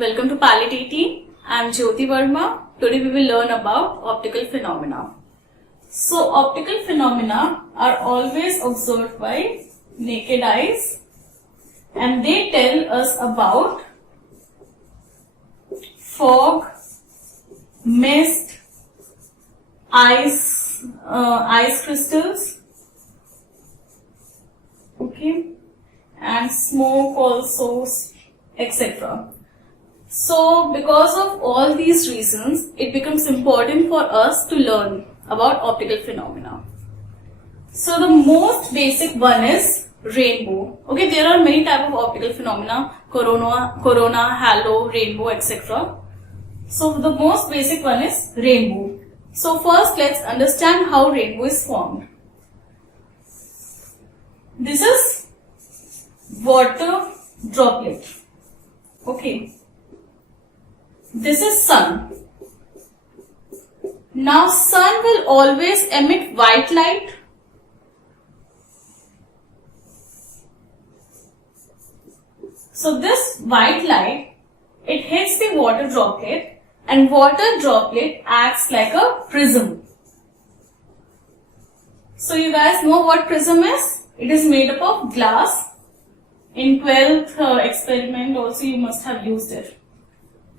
Welcome to Palette 18. I am Jyoti Verma. Today we will learn about optical phenomena. So optical phenomena are always observed by naked eyes and they tell us about fog, mist, ice crystals, okay, and smoke also, etc. So because of all these reasons, it becomes important for us to learn about optical phenomena. So the most basic one is rainbow. Okay, there are many types of optical phenomena: corona, halo, rainbow, etc. So the most basic one is rainbow. So first let's understand how rainbow is formed. This is water droplet. Okay. This is sun. Now sun will always emit white light. So this white light, it hits the water droplet and water droplet acts like a prism. So you guys know what prism is? It is made up of glass. In 12th experiment also you must have used it.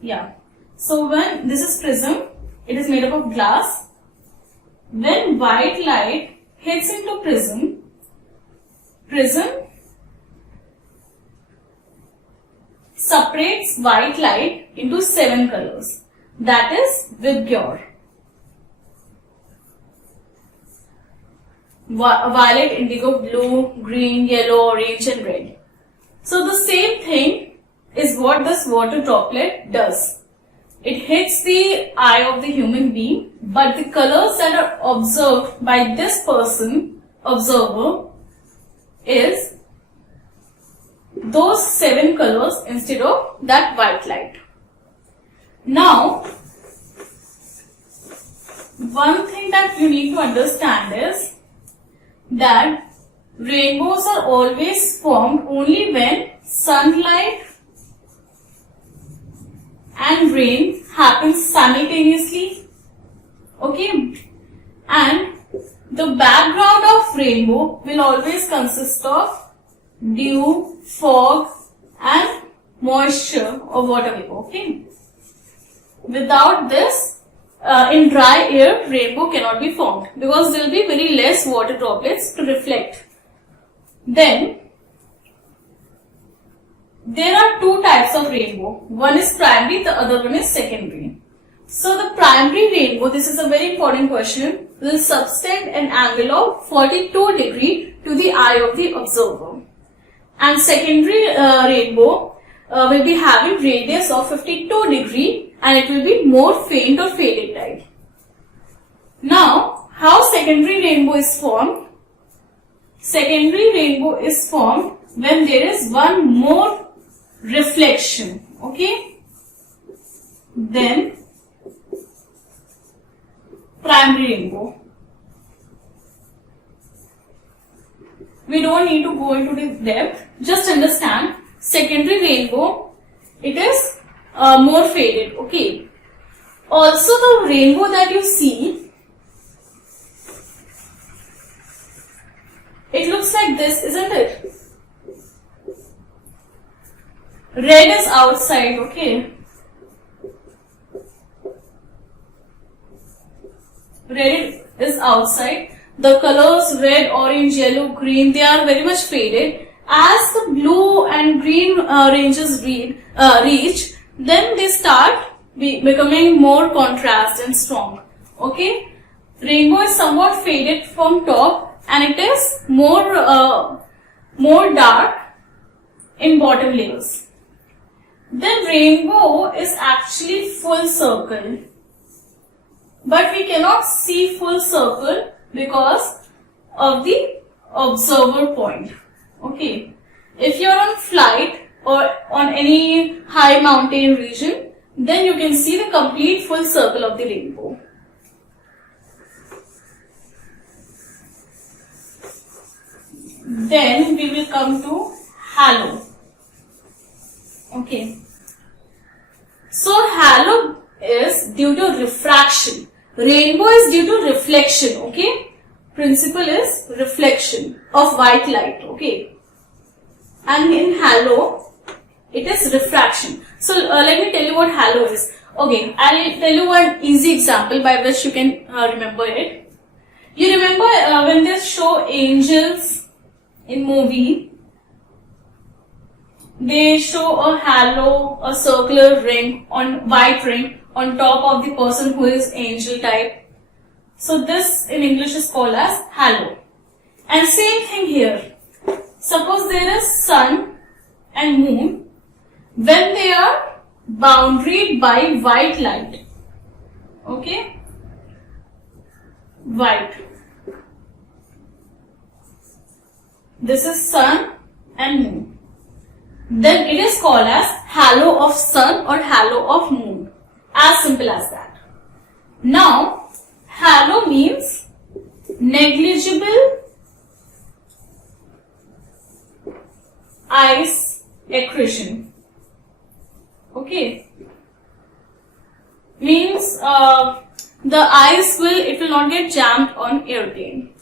Yeah. So when this is prism, it is made up of glass. When white light hits into prism separates white light into 7 colors. That is Vibgyor. Violet, indigo, blue, green, yellow, orange and red. So the same thing is what this water droplet does. It hits the eye of the human being, but the colors that are observed by this observer, is those 7 colors instead of that white light. Now, one thing that you need to understand is that rainbows are always formed only when sunlight and rain happens simultaneously. Okay, and the background of rainbow will always consist of dew, fog and moisture or water vapor. Okay, without this, in dry air, rainbow cannot be formed because there will be very less water droplets to reflect. Then there are 2 types of rainbow. One is primary, the other one is secondary. So the primary rainbow, this is a very important question, will subtend an angle of 42 degrees to the eye of the observer. And secondary rainbow will be having radius of 52 degrees and it will be more faint or faded type. Now, how secondary rainbow is formed? Secondary rainbow is formed when there is one more reflection, okay, then primary rainbow. We don't need to go into the depth, just understand secondary rainbow, it is more faded, okay. Also the rainbow that you see, it looks like this, isn't it? Red is outside, okay. Red is outside. The colors red, orange, yellow, green, they are very much faded. As the blue and green ranges reach, then they start becoming more contrast and strong. Okay. Rainbow is somewhat faded from top and it is more dark in bottom layers. Then rainbow is actually full circle, but we cannot see full circle because of the observer point. Okay, if you are on flight or on any high mountain region, then you can see the complete full circle of the rainbow. Then we will come to halo. Okay. So halo is due to refraction. Rainbow is due to reflection. Okay. Principle is reflection of white light. Okay. And in halo, it is refraction. So let me tell you what halo is. Okay, I'll tell you one easy example by which you can remember it. You remember when they show angels in movie, they show a halo, a circular ring on white ring on top of the person who is angel type. So this in English is called as halo. And same thing here. Suppose there is sun and moon. When they are boundaried by white light. Okay? White. This is sun and moon. Then it is called as halo of sun or halo of moon. As simple as that. Now, halo means negligible ice accretion. Okay. Means the ice will not get jammed on airplane.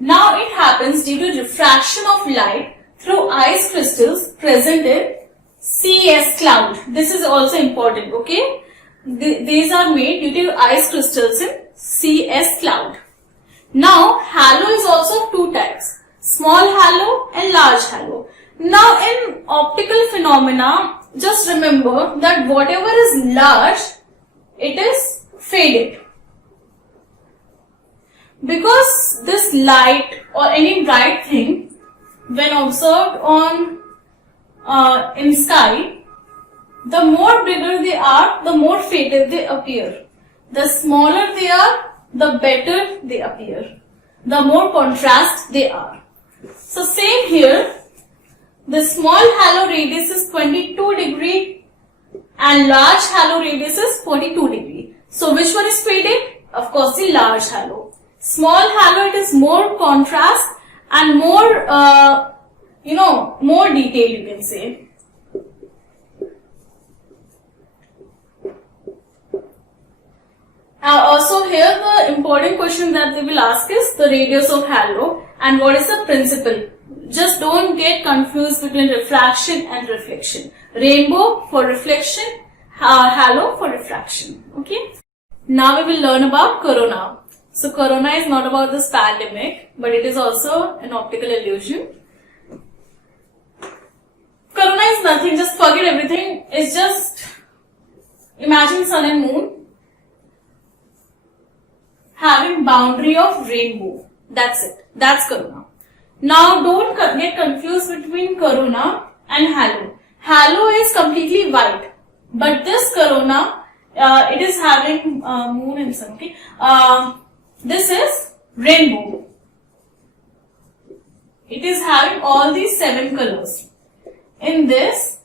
Now it happens due to refraction of light through ice crystals present in CS cloud. This is also important. Okay. These are made due to ice crystals in CS cloud. Now halo is also of two types. Small halo and large halo. Now in optical phenomena, just remember that whatever is large, it is faded. Because this light or any bright thing, when observed on in sky, the more bigger they are, the more faded they appear. The smaller they are, the better they appear. The more contrast they are. So same here. The small halo radius is 22 degree and large halo radius is 42 degree. So which one is faded? Of course the large halo. Small halo, it is more contrast and more, more detail you can say. Also here the important question that they will ask is the radius of halo and what is the principle. Just don't get confused between refraction and reflection. Rainbow for reflection, halo for refraction. Okay. Now we will learn about corona. So corona is not about this pandemic, but it is also an optical illusion. Corona is nothing, just forget everything. It's just imagine sun and moon having boundary of rainbow. That's it. That's corona. Now don't get confused between corona and halo. Halo is completely white, but this corona, it is having moon and sun. Okay, this is rainbow. It is having all these 7 colors. In this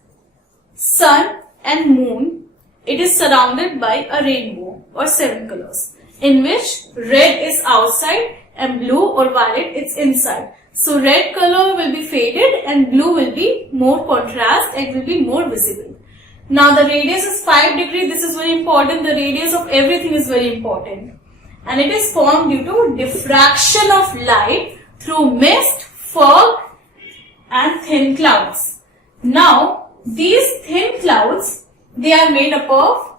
sun and moon, it is surrounded by a rainbow or 7 colors, in which red is outside and blue or violet is inside. So red color will be faded and blue will be more contrast and will be more visible. Now the radius is 5 degrees. This is very important. The radius of everything is very important. And it is formed due to diffraction of light through mist, fog and thin clouds. Now these thin clouds, they are made up of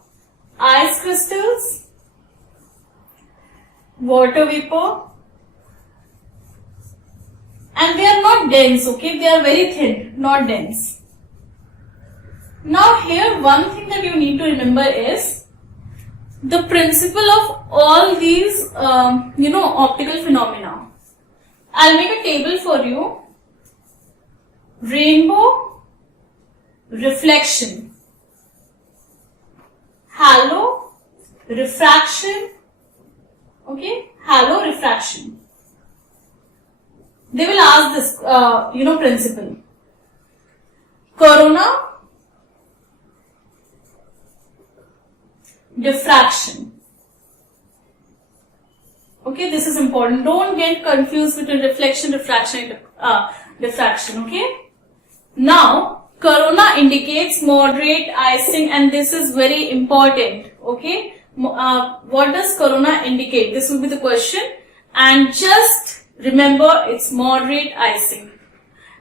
ice crystals, water vapor, and they are not dense, okay? They are very thin, not dense. Now here one thing that you need to remember is the principle of all these, optical phenomena. I'll make a table for you. Rainbow, reflection. Halo, refraction. Okay, halo, refraction. They will ask this, principle. Corona, diffraction. Okay, this is important. Don't get confused between reflection, refraction, diffraction. Okay. Now, Corona indicates moderate icing, and this is very important. Okay, what does corona indicate? This will be the question, and just remember it's moderate icing.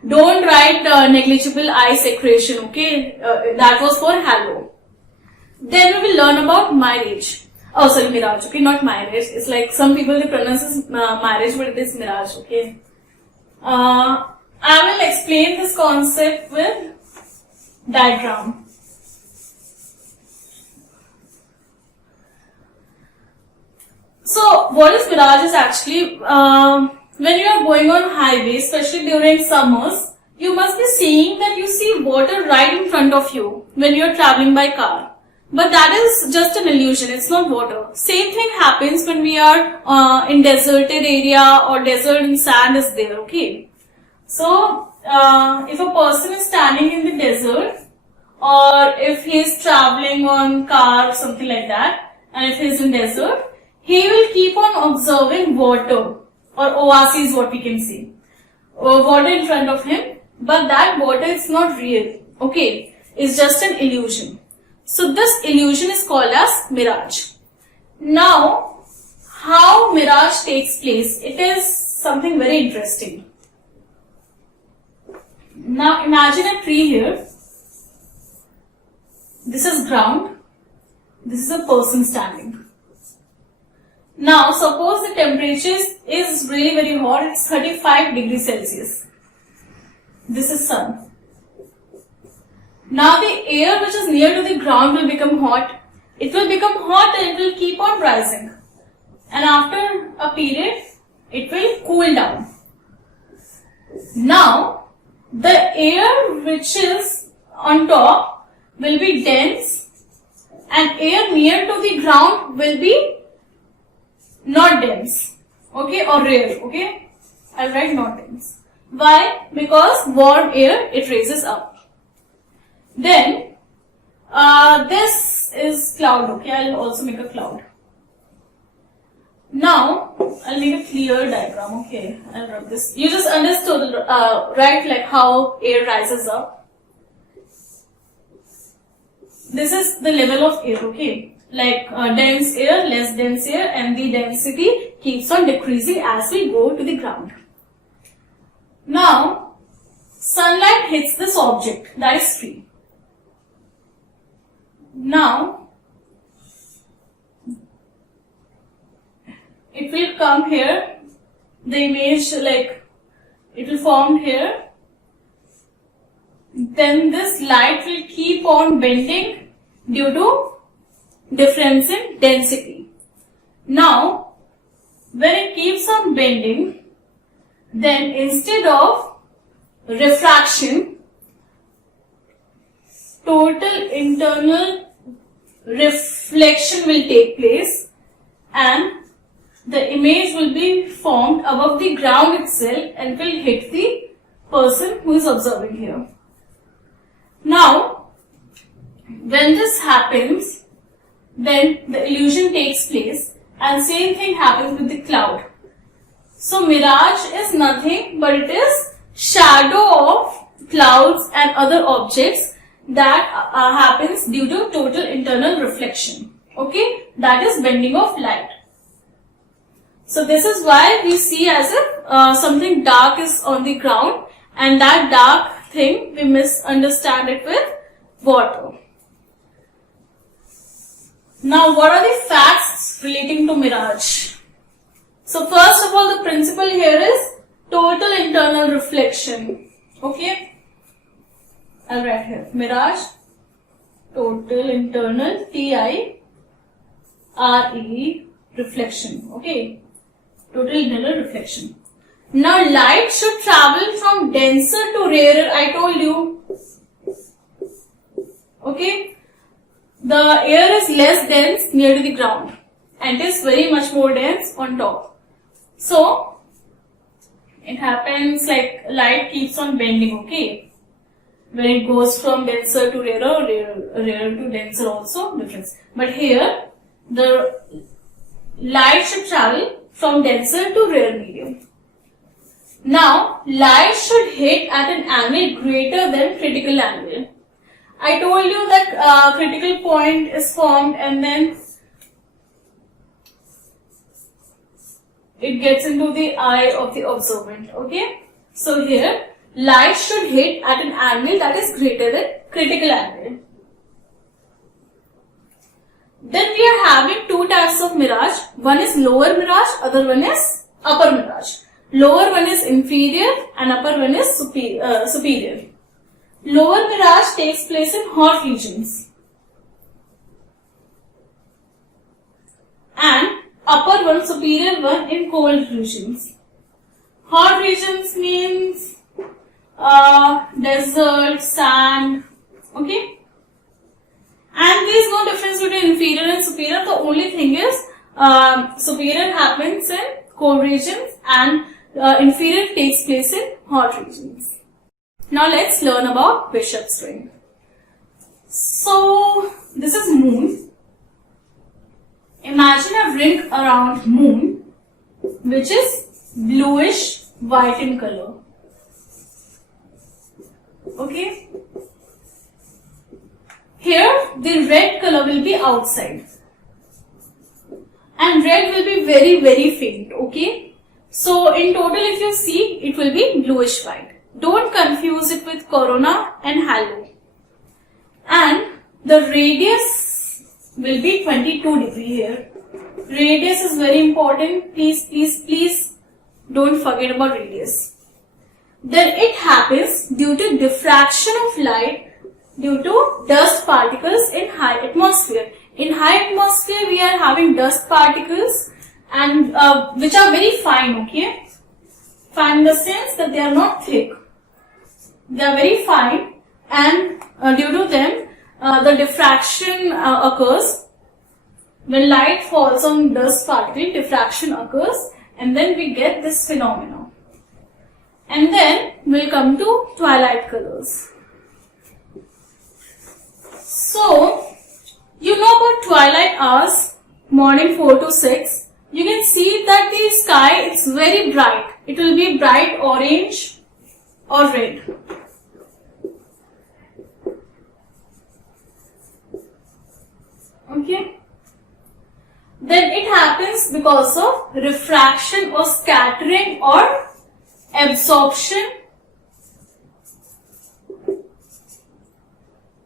Don't write negligible eye secretion. Okay, that was for halo. Then we will learn about mirage. Oh, sorry, mirage. Okay, not mirage. It's like some people they pronounce it mirage, but it is mirage. Okay. I will explain this concept with diagram. So, what is mirage is actually when you are going on highway, especially during summers, you must be seeing that you see water right in front of you when you are traveling by car. But that is just an illusion, it's not water. Same thing happens when we are in deserted area or desert and sand is there, okay. So, if a person is standing in the desert or if he is traveling on car or something like that, and if he is in desert, he will keep on observing water or oasis, what we can see, or water in front of him, but that water is not real, okay, it's just an illusion. So this illusion is called as mirage. Now, how mirage takes place? It is something very interesting. Now imagine a tree here. This is ground. This is a person standing. Now suppose the temperature is really very hot. It's 35 degrees Celsius. This is sun. Now the air which is near to the ground will become hot. It will become hot and it will keep on rising. And after a period, it will cool down. Now, the air which is on top will be dense and air near to the ground will be not dense. Okay, or rare. Okay, I'll write not dense. Why? Because warm air, it raises up. Then, this is cloud, okay, I'll also make a cloud. Now, I'll make a clear diagram, okay, I'll rub this. You just understood, right, like how air rises up. This is the level of air, okay, like dense air, less dense air, and the density keeps on decreasing as we go to the ground. Now, sunlight hits this object, that is tree. Now, it will come here, the image like, it will form here, then this light will keep on bending due to difference in density. Now, when it keeps on bending, then instead of refraction, total internal reflection will take place and the image will be formed above the ground itself and will hit the person who is observing here. Now, when this happens, then the illusion takes place and same thing happens with the cloud. So, mirage is nothing but it is shadow of clouds and other objects that happens due to total internal reflection. Okay, that is bending of light. So this is why we see as if something dark is on the ground and that dark thing we misunderstand it with water. Now what are the facts relating to mirage? So first of all the principle here is total internal reflection. Okay. I'll write here, mirage, total internal, T-I-R-E, reflection, okay, total internal reflection. Now light should travel from denser to rarer, I told you, okay, the air is less dense near to the ground and it is very much more dense on top. So, it happens like light keeps on bending, okay. When it goes from denser to rarer, rarer to denser also difference. But here, the light should travel from denser to rare medium. Now, light should hit at an angle greater than critical angle. I told you that critical point is formed and then it gets into the eye of the observant. Okay? So here, light should hit at an angle that is greater than critical angle. Then we are having two types of mirage. One is lower mirage, other one is upper mirage. Lower one is inferior and upper one is superior. Lower mirage takes place in hot regions. And upper one, superior one, in cold regions. Hot regions means desert, sand, okay? And there is no difference between inferior and superior. The only thing is superior happens in cold regions and inferior takes place in hot regions. Now let's learn about Bishop's ring. So this is moon. Imagine a ring around moon which is bluish white in color. Okay? Here the red color will be outside and red will be very very faint. Okay? So in total if you see it will be bluish white. Don't confuse it with corona and halo. And the radius will be 22 degree here. Radius is very important. Please don't forget about radius. Then it happens due to diffraction of light due to dust particles in high atmosphere. In high atmosphere we are having dust particles and which are very fine, okay? Fine in the sense that they are not thick. They are very fine and due to them the diffraction occurs. When light falls on dust particle, diffraction occurs and then we get this phenomenon. And then we'll come to twilight colors. So, you know about twilight hours, morning 4 to 6. You can see that the sky is very bright. It will be bright orange or red. Okay. Then it happens because of refraction or scattering or absorption.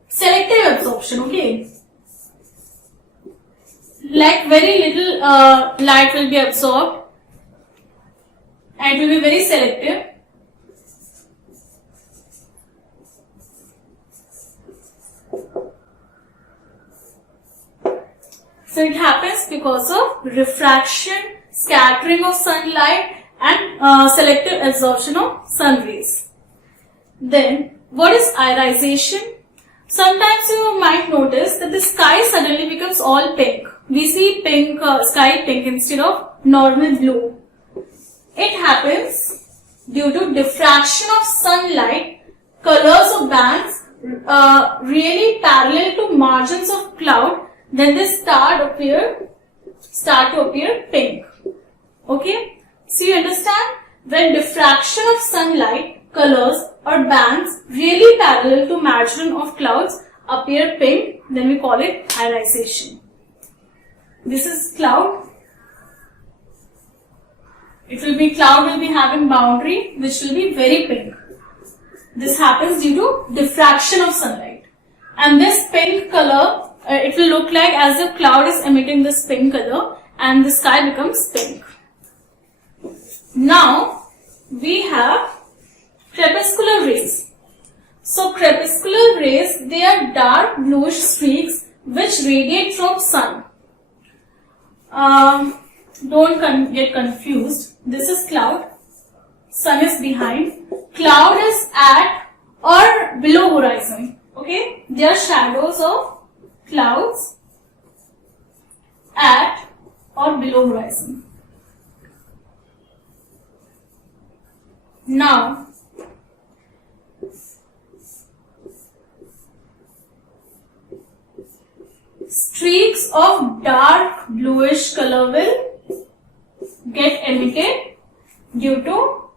Selective absorption, okay. Like very little light will be absorbed and it will be very selective. So it happens because of refraction, scattering of sunlight and selective absorption of sun rays. Then what is ionization? Sometimes you might notice that the sky suddenly becomes all pink. We see pink, sky pink instead of normal blue. It happens due to diffraction of sunlight, colors of bands really parallel to margins of cloud, then they start to appear pink. Okay? So you understand? When diffraction of sunlight, colors or bands really parallel to margin of clouds appear pink, then we call it ionization. This is cloud. Cloud will be having boundary which will be very pink. This happens due to diffraction of sunlight. And this pink color, it will look like as if cloud is emitting this pink color and the sky becomes pink. Now we have crepuscular rays. So crepuscular rays, they are dark bluish streaks which radiate from sun. Don't get confused. This is cloud. Sun is behind. Cloud is at or below horizon. Okay? They are shadows of clouds at or below horizon. Now, streaks of dark bluish color will get emitted due to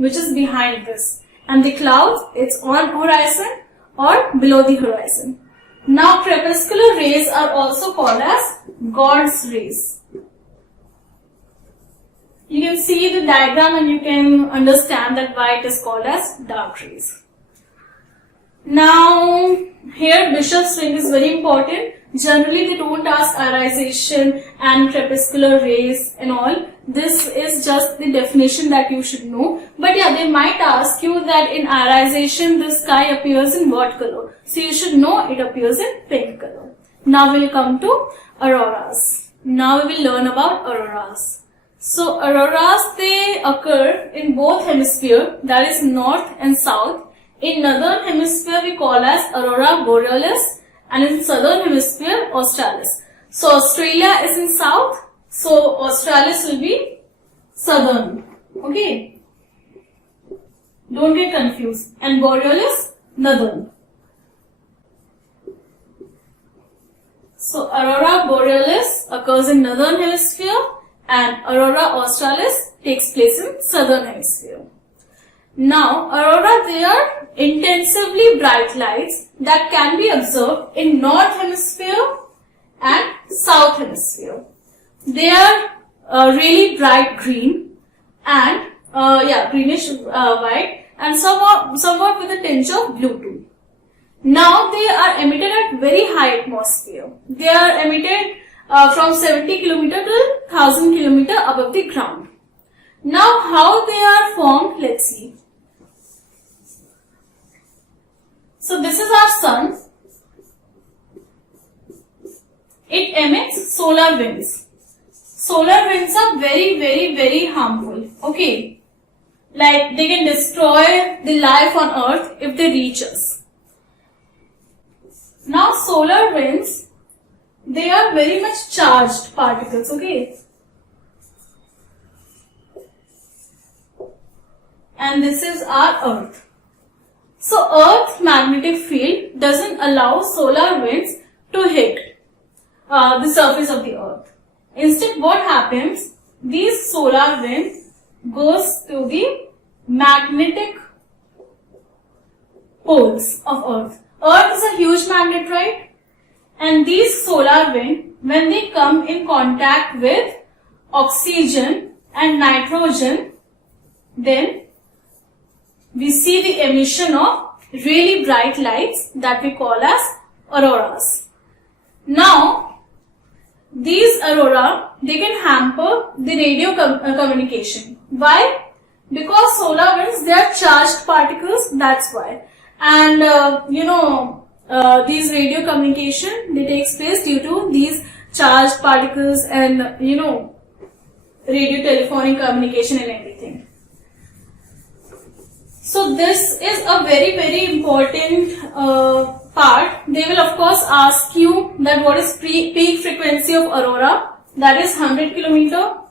which is behind this, and the clouds, it's on horizon or below the horizon. Now crepuscular rays are also called as God's rays. You can see the diagram and you can understand that why it is called as dark rays. Now here Bishop's ring is very important. Generally they don't ask arisation and crepuscular rays and all. This is just the definition that you should know. But yeah, they might ask you that in arisation the sky appears in what color. So you should know it appears in pink color. Now we'll come to auroras. Now we will learn about auroras. So auroras, they occur in both hemispheres, that is north and south. In northern hemisphere we call as aurora borealis, and in southern hemisphere australis. So Australia is in south, so australis will be southern. Okay, don't get confused. And borealis northern. So aurora borealis occurs in northern hemisphere and aurora australis takes place in southern hemisphere. Now, aurora, they are intensively bright lights that can be observed in north hemisphere and south hemisphere. They are really bright green and greenish white and somewhat with a tinge of blue too. Now they are emitted at very high atmosphere. They are emitted from 70 km to 1000 km above the ground. Now how they are formed, let's see. So this is our sun. It emits solar winds. Solar winds are very harmful. Okay. Like they can destroy the life on earth if they reach us. Now solar winds, they are very much charged particles. Okay. And this is our earth. So Earth's magnetic field doesn't allow solar winds to hit the surface of the earth. Instead, what happens? These solar winds goes to the magnetic poles of earth. Earth is a huge magnet, right? And these solar winds, when they come in contact with oxygen and nitrogen, then we see the emission of really bright lights that we call as auroras. Now, these aurora, they can hamper the radio communication. Why? Because solar winds, they are charged particles, that's why. And these radio communication, they takes place due to these charged particles and radio telephonic communication and everything. So this is a very important part. They will of course ask you that what is peak frequency of aurora, that is 100 km.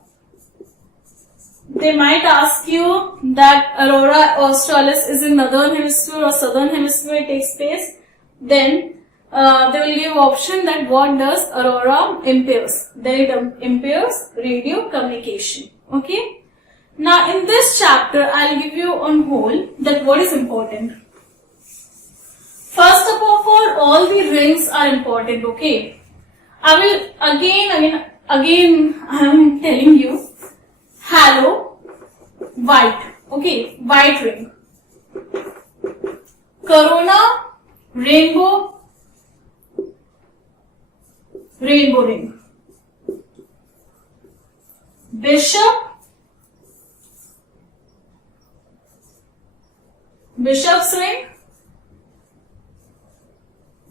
They might ask you that aurora australis is in northern hemisphere or southern hemisphere it takes place. Then they will give option that what does aurora impairs. Then it impairs radio communication. Okay. Now in this chapter, I'll give you on whole that what is important. First of all the rings are important, okay. I will again I am telling you, halo, white, okay, white ring. Corona, rainbow, rainbow ring. Bishop, bishop's ring,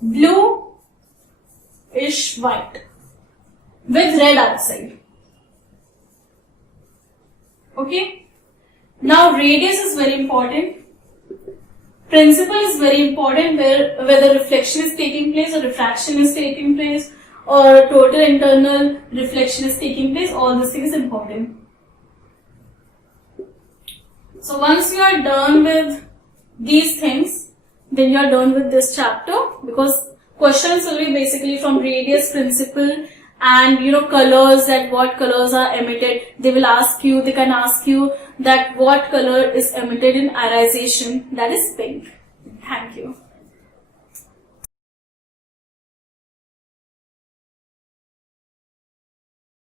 blue-ish white with red outside. Okay. Now radius is very important. Principle is very important, whether reflection is taking place or refraction is taking place or total internal reflection is taking place. All this thing is important. So once you are done with these things, then you are done with this chapter, because questions will be basically from radius, principle, and colors, that what colors are emitted. They will ask you, they can ask you that what color is emitted in ionization, that is pink. Thank you.